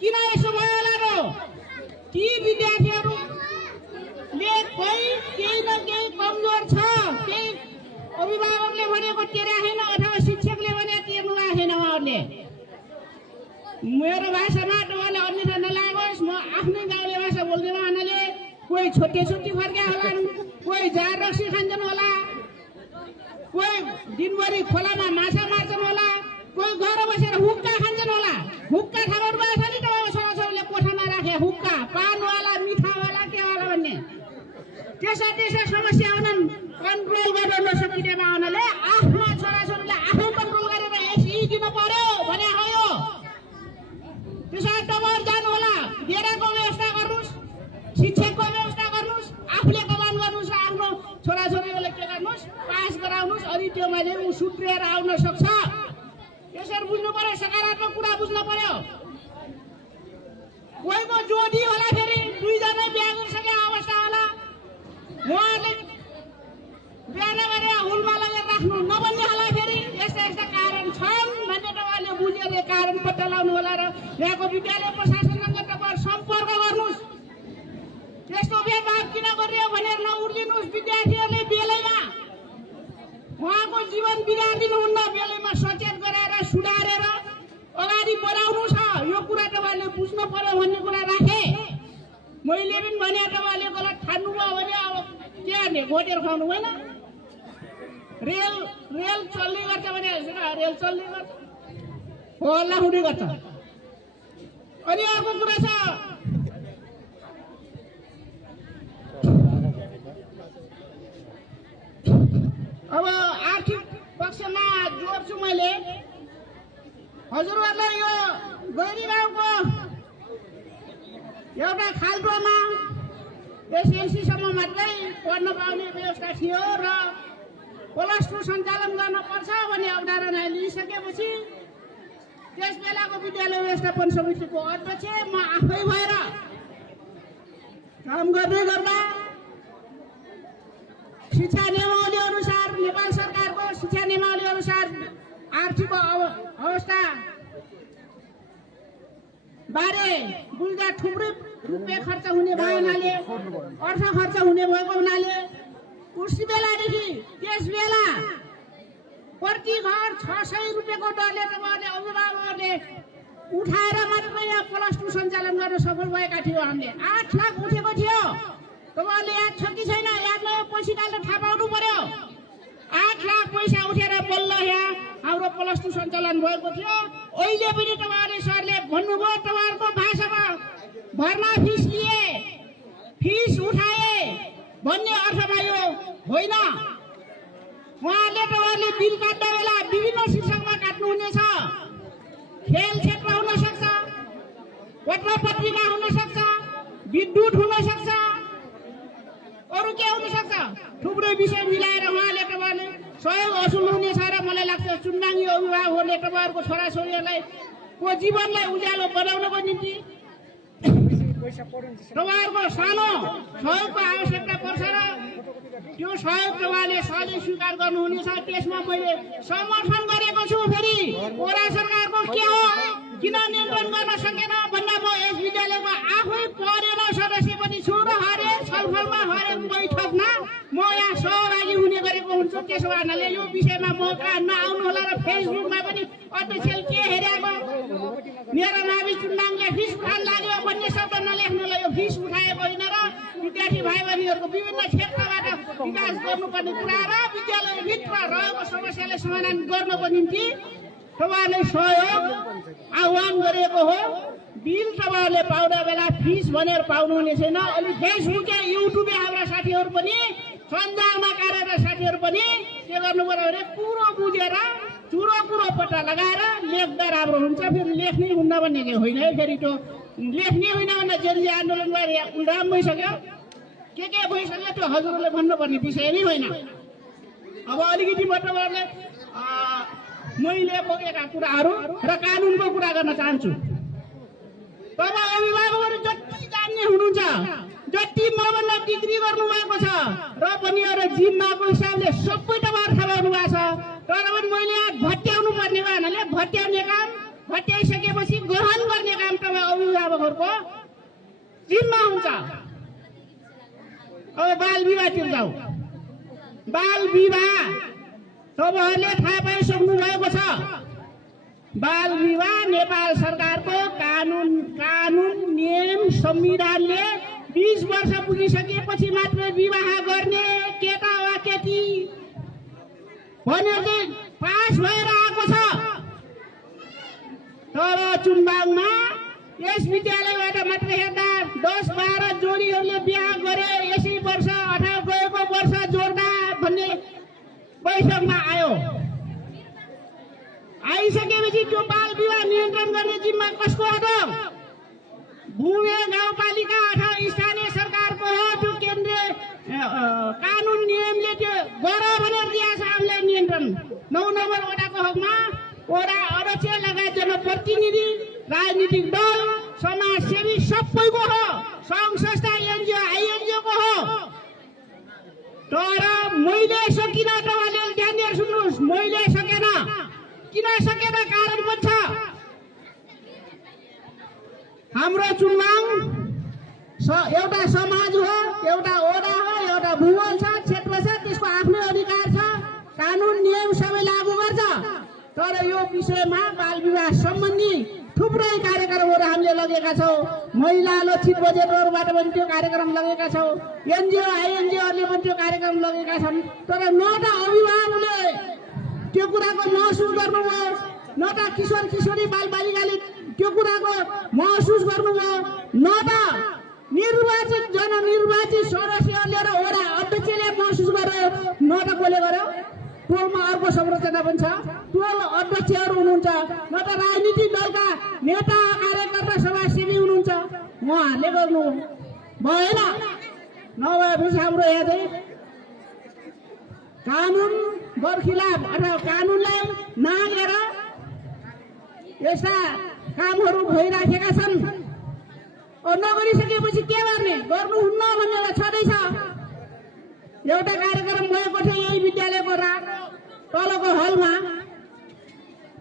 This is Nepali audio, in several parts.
किन यसो भयो होला र? ती विद्यार्थीहरूले केही न केही कमजोर छ, केही अभिभावकले भनेको टेराखेन अथवा शिक्षकले भने टेर्नु आएन। उहाँहरूले मेरो भाषामा तपाईँले अन्यथा नलागोस्, म आफ्नै गाउँले भाषा बोल्दैन भन्नाले कोही छोटे छुट्टी फर्क्या होला, कोही जार रक्सी खान्छन् होला, कोही दिनभरि खोलामा माछा मार्छन् होला, कोही घर बसेर हुक्का खान्छन् होला। हुक्का खानु भएको छ नि तपाईँको छोराछोरीले कोठामा राखे हुक्का, पानवाला मिठावाला के होला भन्ने त्यस्ता समस्या हुनन्। कन्ट्रोल गर्न नसकिने हुनाले आफ्नो छोराछोरीले आफै कन्ट्रोल गरेर यही दिन पर्यो भने हो। त्यसो टबर जानु होला, डेराको व्यवस्था गर्नुहोस्, शिक्षकको व्यवस्था गर्नुहोस्, आफूले कमान गर्नुहोस् र आफ्नो छोराछोरीहरूले के गर्नुहोस् पास गराउनुहोस्। अनि त्यो मान्छे ऊ सुध्रिएर आउन सक्छ। त्यसरी बुझ्नु पर्यो, सकारात्मक कुरा बुझ्न पर्यो। कोहीको जोडी होला, फेरि दुईजना बिहा गरिसके अवस्था होला, उहाँहरूले बिहा नगरेर हुलमा लगेर राख्नु नबन्ने होला। फेरि यस्ता यस्ता कारण छन् भन्ने तपाईँले बुझेर कारण पत्ता लगाउनु होला र यहाँको विद्यालय प्रशासनसँग तपाईँ सम्पर्क गर्नुहोस्। त्यस्तो भेदभाव किन गरियो भनेर नउर्लिनुहोस्। विद्यार्थीहरूले बेलैमा उहाँको जीवन बिगारिदिनु हुन्न। बेलैमा सचेत गराएर सुधारेर अगाडि बढाउनु छ। यो कुरा तपाईँले बुझ्नु पर्यो भन्ने कुरा राखे। मैले पनि भने तपाईँले गलत ठान्नुभयो भने अब के गर्ने, भोटेर खुवाउनु होइन। रेल चल्ने गर्छ भने रेल चल्ने गर्छ, हल्ला हुने गर्छ। अनि अर्को कुरा छ, अब आर्थिक पक्षमा जोड्छु मैले हजुरहरूलाई। यो गैरी गाउँको एउटा खाल्टोमा एसएलसीसम्म मात्रै पढ्न पाउने व्यवस्था थियो र +2 सञ्चालन गर्नुपर्छ भन्ने अवधारणा लिइसकेपछि त्यस बेलाको विद्यालय व्यवस्थापन समितिको अध्यक्ष म आफै भएर काम गर्दै गर्दा शिक्षा नियमावली अनुसार, नेपाल सरकारको शिक्षा नियमावली अनुसार आर्थिक अवस्था बारे बुझ्दा थुप्रै रुपियाँ खर्च हुने भयो हुनाले, अर्थ खर्च हुने भएको हुनाले उस बेलादेखि त्यस बेला प्रति घर 600 रुपियाँको दरले तपाईँहरूले अभिभावकहरूले उठाएर मात्रै यहाँ +2 सञ्चालन गर्न सफल भएका थियौँ। हामीले 8 लाख उठेको थियो। तपाईँहरूले याद छ कि छैन? याद नभए पछि काल थाहा पाउनु पर्यो। 8 लाख पैसा उठेर बल्ल यहाँ हाम्रो +2 सञ्चालन भएको थियो। अहिले पनि तपाईँहरूले सरले भन्नुभयो तपाईँहरूको भाषामा भर्ना फिस लिए, फिस उठाए भन्ने अर्थमा यो होइन। उहाँले तपाईँहरूले बिल काट्दा बेला विभिन्न शीर्षकमा काट्नुहुनेछ। खेल क्षेत्र हुन सक्छ, पत्र पत्रिका हुन सक्छ, विद्युत हुन सक्छ, अरू के हुन सक्छ, थुप्रै विषय मिलाएर उहाँले तपाईँहरूले सहयोग असुल हुनेछ। र मलाई लाग्छ चुन्दाङ्गी अभिभावकहरूले तपाईँहरूको छोराछोरीहरूलाई को जीवनलाई उज्यालो बनाउनको निम्ति तपाईँहरूको सानो सहयोगको आवश्यकता पर्छ र त्यो सहयोग तपाईँले सहजै स्वीकार गर्नुहुनेछ। त्यसमा मैले समर्थन गरेको छु। फेरि ओरा सरकारको के हो, किन नियन्त्रण गर्न सकेन भन्दा म यस विद्यालयको आफै पढेर सदस्य पनि छु र हरेक छलफलमा हरेक बैठकमा म यहाँ सहभागी हुने गरेको हुन्छु। त्यसो भएनाले यो विषयमा मौका नआउनु होला। र फेसबुकमा पनि अध्यक्षले के हेरेको मेरो नाभी चुन्दाङले फिस उठान लाग्यो भन्ने शब्द नलेख्नुलाई यो फिस उठाएको होइन र विद्यार्थी भाइ बहिनीहरूको विभिन्न क्षेत्रबाट विकास गर्नुपर्ने कुरा र विद्यालयभित्र रहेको समस्यालाई समाधान गर्नको निम्ति तपाईँहरूले सहयोग आह्वान गरेको हो। बिल तपाईँहरूले पाउँदा बेला फिस भनेर पाउनुहुने छैन। अनि फेसबुक युट्युबे हाम्रा साथीहरू पनि सञ्जालमा कार्यरत साथीहरू पनि के गर्नु पर्यो भने कुरो बुझेर चुरो कुरो पत्ता लगाएर लेख्दा राम्रो हुन्छ। फेरि लेख्नै हुन्न भन्ने चाहिँ होइन है। फेरि त्यो लेख्ने होइन भन्दा जेल आन्दोलन गरेर उल्टाम भइसक्यो, के भइसक्यो त्यो हजुरहरूले भन्नुपर्ने विषय नै होइन। अब अलिकति म तपाईँहरूले मैले बोकेका कुराहरू र कानुनको कुरा गर्न चाहन्छु। तपाईँ अभिभावकहरू जति जान्ने हुनुहुन्छ, जति मभन्दा डिग्री गर्नुभएको छ र पनि एउटा जिम्माको हिसाबले सबै तपाईँहरू थाहा पाउनु भएको छ। तर पनि मैले यहाँ भट्याउनु पर्ने हुनाले भट्याउने काम, भट्याइसकेपछि ग्रहण गर्ने काम तपाईँ पोखरको जिम्मा हुन्छ। अब बाल विवाहतिर जाऊ। बाल विवाह तपाईँहरूले थाहा पाइसक्नु भएको छ। बाल विवाह नेपाल सरकारको कानुन नियम संविधानले 20 वर्ष पुगिसकेपछि मात्र विवाह गर्ने केटा वा केटी भनेर चाहिँ पास भएर आएको छ। तर चुम्बाङमा यस विद्यालयबाट मात्र हेर्दा 10-12 जोडीहरूले बिहा गरे, यसै वर्ष अथवा गएको वर्ष जोड्दा भन्ने बैठकमा आयो। आइसकेपछि त्यो बाल विवाह नियन्त्रण गर्ने जिम्मा कसको हो त? भूमे गाउँपालिका अथवा स्थानीय सरकारको हो। त्यो केन्द्रीय कानुन नियमले त्यो गर भनेर दिएको छ हामीलाई नियन्त्रण। 9 नम्बर वडाको हकमा वडा अध्यक्ष लगायत जनप्रतिनिधि, राजनीतिक दल, समाजसेवी सबैको हो। सङ्घ संस्था, एनजिओ, आइएनजिओ को हो। तर मैले सकिन, तपाईँले ध्यान दिएर सुन्नुहोस्, मैले सकेन। किन सकेन? कारण पनि छ। हाम्रो चुम्बाङ एउटा समाज हो, एउटा वडा हो, एउटा भूगोल छ, क्षेत्र छ, त्यसको आफ्नै अधिकार छ, कानुन नियम सबै लागू गर्छ। तर यो विषयमा बाल विवाह सम्बन्धी थुप्रै कार्यक्रमहरू हामीले लगेका छौँ। महिला लक्षित बजेटहरूबाट पनि त्यो कार्यक्रम लगेका छौँ। एनजिओ आइएनजिओहरूले पनि त्यो कार्यक्रम लगेका छन्। तर न त अभिभावकले त्यो कुराको महसुस गर्नुभयो, न त किशोर किशोरी बालबालिकाले त्यो कुराको महसुस गर्नुभयो, न त निर्वाचित जननिर्वाचित सदस्यहरूले र वडा अध्यक्षले महसुस गर्यो, न त कसले गर्यो। टोलमा अर्को संरचना पनि छ, टोल अध्यक्षहरू हुनुहुन्छ, न त राजनीतिक दलका नेता कार्यकर्ता समाजसेवी हुनुहुन्छ, उहाँहरूले गर्नु भएन। नभएपछि हाम्रो यहाँ चाहिँ कानुन बरखिलाफ अथवा कानुनलाई नागेर यस्ता कामहरू भइराखेका छन्। नगरिसकेपछि के गर्ने? गर्नुहुन्न भन्ने छँदैछ। एउटा कार्यक्रम भएको थियो यही विद्यालयको तलको हलमा।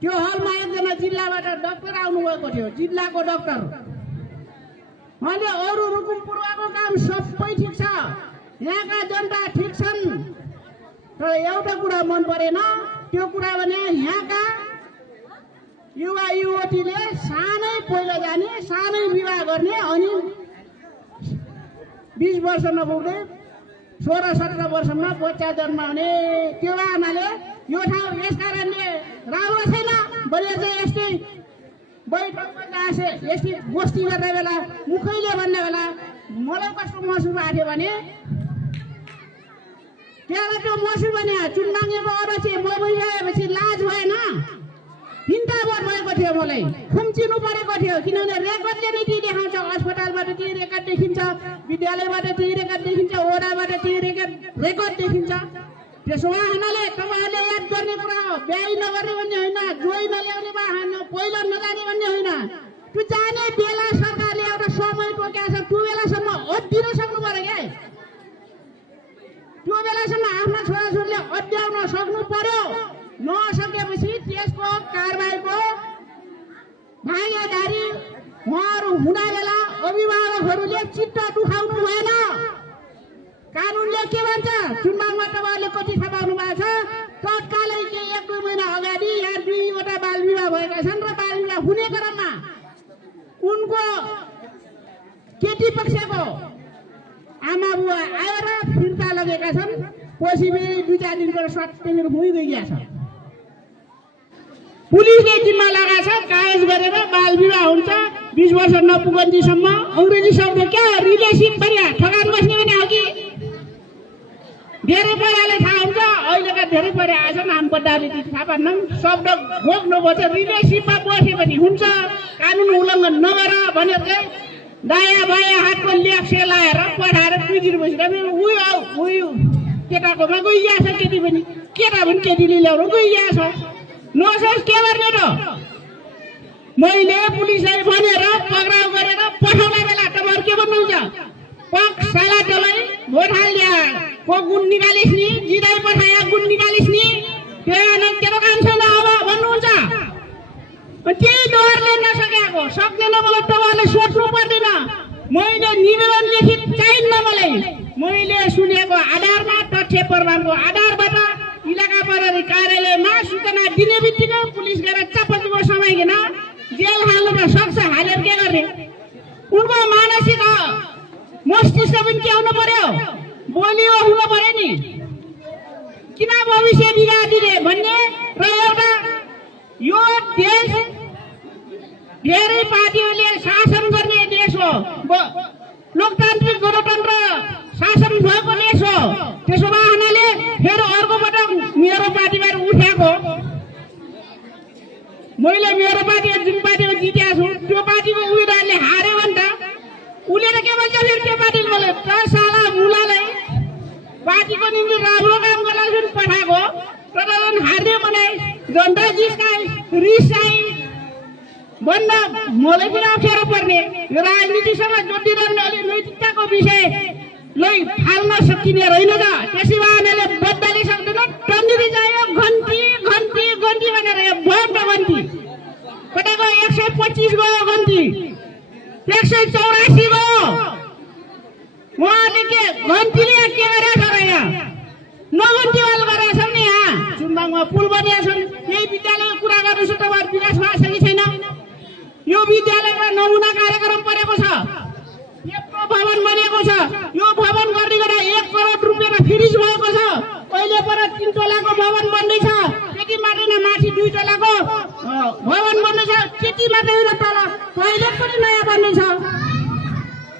त्यो हलमा एकजना जिल्लाबाट डाक्टर आउनुभएको थियो, जिल्लाको डाक्टर। उहाँले अरू रुकुम पूर्वको काम सबै ठिक छ, यहाँका जनता ठिक छन्, तर एउटा कुरा मन परेन। त्यो कुरा भने यहाँका युवा युवतीले सानै पहिला जाने, सानै विवाह गर्ने, अनि 20 वर्ष नपुग्दै 16-17 वर्षमा बच्चा जन्माउने। त्यो आमाले यो ठाउँ यस कारणले राम्रो छैन भनेर चाहिँ यस्तै बैठकमा जाँसे, यस्तै गोष्ठी गर्ने बेला मुखैले भन्ने बेला मलाई कस्तो महसुस भएको थियो भने, त्यहाँबाट त्यो महसुस भने चुम्बाङको अध्यक्ष म भइसकेपछि लाज भएन, चिन्तावट भएको थियो। मलाई खुम्चिनु परेको थियो, किनभने रेकर्डले नै त्यही देखाउँछ। अस्पतालबाट त्यही रेकर्ड देखिन्छ, विद्यालयबाट त्यही रेकर्ड देखिन्छ, वडाबाट त्यही रेकर्ड देखिन्छ। त्यसो हुनाले तपाईँहरूले याद गर्ने कुरा हो, बिहे नगर्ने भन्ने होइन, जोइ नल्याउने पहिलो नजाने भन्ने होइन। त्यो जाने बेला सरकारले एउटा समय तोकेको छ, त्यो बेलासम्म अड्डिन सक्नु पर्यो क्या। त्यो बेलासम्म आफ्ना छोराछोरीले अड्याउन सक्नु पर्यो। नसकेपछि त्यसको कारबाहीको भागीदारी उहाँहरू हुना बेला अभिभावकहरूले चित्त दुखाउनु भएन। कानुनले के भन्छ? चुम्बाङमा तपाईँहरूले कति थाहा पाउनु भएको छ? तत्कालै के 1-2 महिना अगाडि यहाँ 2वटा बाल विवाह भएका छन् र बाल विवाह हुने क्रममा उनको केटी पक्षको आमा बुवा आएर फिर्ता लगेका छन्। पछि 2-4 दिनको स्वास्थ्य भइगएको छ। पुलिसले जिम्मा लगाएको छ, कागज गरेर बाल विवाह हुन्छ 20 वर्ष नपुगन्जेसम्म। अङ्ग्रेजी शब्द क्या? रिलेसन भने ठगान बस्ने भने हो कि? धेरै पढाले थाहा हुन्छ, अहिलेका धेरै पढे आएछ, नाम पढ्दाले थाहा पार्छन्। शब्द घोक्नुपर्छ। रिलेसनमा बस्यो भने हुन्छ, कानुन उल्लङ्घन नगर भनेर चाहिँ दायाँ बायाँ हातको लेख्से लाएर पढाएर 2 दिन बसिरहेको उयो केटाकोमा गइरहेछ। केटी पनि केटा पनि केटीले ल्याउनु गइरहेछ। नसोच के गर्ने त? मैले पुलिसलाई भनेर पक्राउ गरेर पठाउने बेला तपाईँहरू के भन्नुहुन्छ? पक साला तपाईँ भोट हाल्दिया को गुण निकालिस् नि, जिताइ पठाया गुण निकालिस् नि, त्यो तेरो काम छैन अब भन्नुहुन्छ। त्यही डरले नसकेको सक्दैन। मलाई तपाईँहरूले सोच्नु पर्दैन। मैले निवेदन लिखित चाहिन्न मलाई। मैले सुनेको आधारमा तथ्य प्रमाणको आधारबाट इलाका प्रहरी कार्यालयमा सूचना दिने बित्तिकै पुलिस गएर चप्पलको समाइकन जेल हाल्नु त सक्छ, हालेर के गर्ने? उनको मानसिक मस्तिष्क पनि के हुनु पर्यो, बलियो हुनु पर्यो नि। किन भविष्य बिगारिदिने भन्ने र एउटा यो देश धेरै पार्टीहरूले शासन गर्ने देश हो, लोकतान्त्रिक गणतन्त्र शासन भएको देश हो। त्यसो भए हुनाले फेरि अर्कोबाट मेरो पार्टीबाट उठेको मैले मेरो पार्टी जुन पार्टीमा जितेको छु त्यो पार्टीको उम्मेदवारले हार्यो भने त उसले त के भन्छ फेरि त्यो पार्टीको बोले त साला मुलालाई पार्टीको निम्ति राम्रो काम गर्नलाई पठाएको तर हार्ने बनाए जनता जिस्काए रिसाए भन्दा मलाई पनि अप्ठ्यारो पर्ने। राजनीतिसँग जोडिरहने अलि नैतिकताको विषय लै फाल्न सकिने रहेन त। त्यसै उहाँले बदली सक्दैन। टन्डी जायो घन्टी घन्टी घन्टी भनेर भोट घन्टी कताको 125 गयो घन्टी 184 गयो। उहाँले के घन्टीले के गरेछ र यहाँ नगन्तीवाल गरेछ नि। यहाँ चुम्बाङमा पुल बनिया छन्। यही विद्यालयको कुरा गर्नुहोस् त विकास भएको छ कि छैन? यो विद्यालयमा नमुना कार्यक्रम परेको छ, यत्रो भवन बनेको छ। यो भवन गर्ने गर्दा 1 करोड रुपियाँमा फ्रिज भएको छ। अहिले पर 3 तलाको भवन बन्दैछ। त्यति मात्रै न, माथि 2 तलाको भवन बन्दैछ। त्यति मात्रै होइन, तल टोयलेट पनि नयाँ बन्दैछ।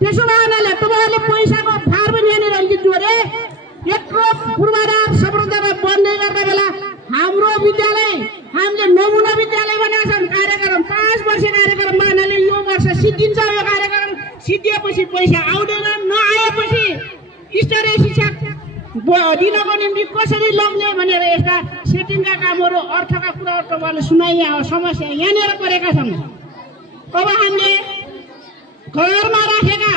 त्यसो भएनाले तपाईँहरूले पैसाको फार पनि यहाँनिर अलिकति जोडे। यत्रो पूर्वाधार सम्प्रदाय बन्दै गर्दा बेला हाम्रो विद्यालय हामीले नमुना विद्यालय बनाएका छन्। कार्यक्रम 5 वर्ष कार्यक्रम मानाले यो वर्ष सिद्धिन्छ। यो कार्यक्रम सिद्धिएपछि पैसा आउँदैन, नआएपछि स्तरीय शिक्षा दिनको निम्ति कसरी लग्ने भनेर यस्ता सेटिङका कामहरू अर्थका कुराहरू तपाईँहरूले सुनाइए। समस्या यहाँनिर परेका छन्। अब हामीले घरमा राखेका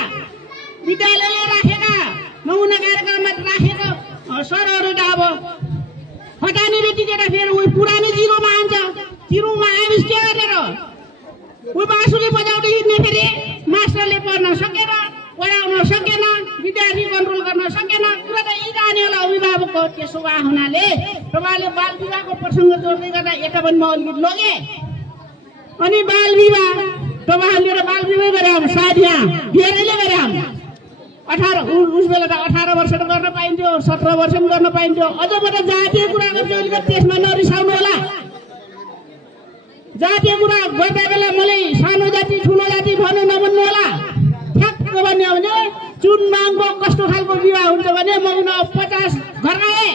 विद्यालयले राखेका नमुना कार्यक्रममा राखेको सरहरू त अब हटाउने बित्तिकै फेरि उही पुरानो जिरोमा आउँछ। जिरोमा आएपछि के गर्ने र? उही बाँसुरी बजाउँदै हिँड्ने फेरि मास्टरले पढ्न सकेन, पढाउन सकेन, विद्यार्थी कन्ट्रोल गर्न सकेन। कुरा त यही जाने होला अभिभावकको। त्यसो भए हुनाले तपाईँले बाल विवाहको प्रसङ्ग जोड्दै गर्दा यता पनि म अलिकति लगेँ। अनि बाल विवाह तपाईँहरूले बाल विवाह गरे सायद यहाँ धेरैले गरे। 18 उस बेला त 18 वर्ष त गर्न पाइन्थ्यो, 17 वर्ष पनि गर्न पाइन्थ्यो। अझबाट जातीय कुरा गर्छु अलिकति त्यसमा नरिसाउनु होला। जातीय कुरा गर्दा बेला मलाई सानो जाति ठुलो जाति भन्नु नभन्नु होला। ठ्याक्क भन्यो भने चुनमाङको कस्तो खालको विवाह हुन्छ भने म 50 घरकाएँ।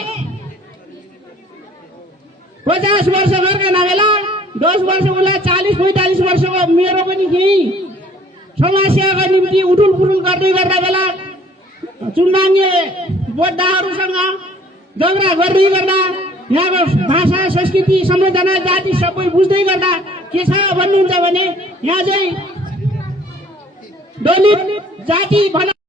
50 वर्ष घरका बेला 10 वर्ष उसलाई 40-45 वर्षको मेरो पनि केही समस्याको निम्ति उठुल पुरुल गर्दै गर्दा बेला चुनमाङे बोद्धाहरूसँग झगडा गर्दै गर्दा यहाँको भाषा संस्कृति संवेदना जाति सबै बुझ्दै गर्दा के छ भन्नुहुन्छ भने यहाँ चाहिँ दलित जाति